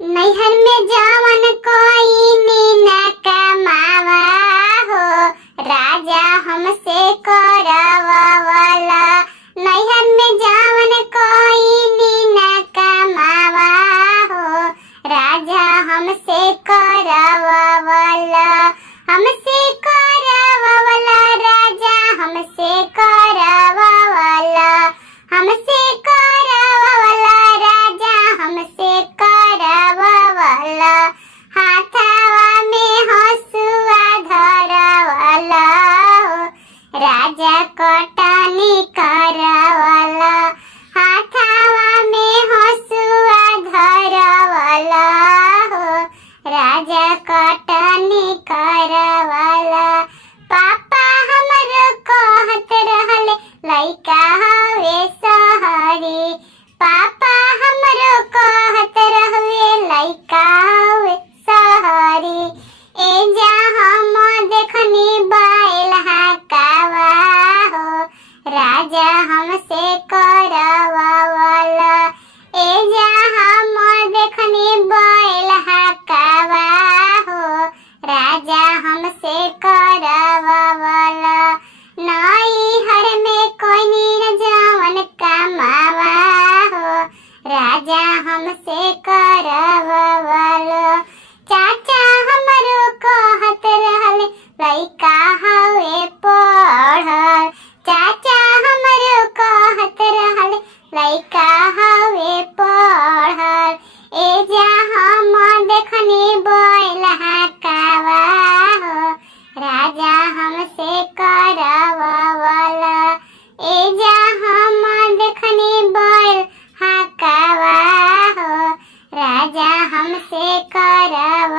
नैहर में जवन कोई मीना कमावा हो, राजा हमसे करवावला। नैहर में जवन कोई मीना कमावा हो, राजा हमसे करवावला। हमसे करवावला राजा हमसे करवावला। हमसे करवावला राजा हमसे करवावला। हाथवा में हसुआ धरवाला हो, राजा कटनी करवाला। हाथवा में हसुआ धरवाला हो, राजा कटनी करवाला। पापा हमरो कहत रहले लइका हवे सहरी। पापा हमरो कहत रहवे लइका हवे सहरी। एजा हम देखनी बैल हाकावा हो, राजा हमसे करवावला। एजा हम देखनी बैल हाकावा हो, राजा हमसे करवावला। नैहर में कोई न जवन कमावा हो, राजा हमसे करवावला। चाचा हमरो कहत रहले लइका हवे पढ़ल। चाचा हमरो कहत रहले लइका हवे पढ़ल। एजा हम देखनी बैल हाकावा हो, राजा हमसे करवावला। एजा हम देखनी बैल हाकावा हो, राजा हमसे करवा।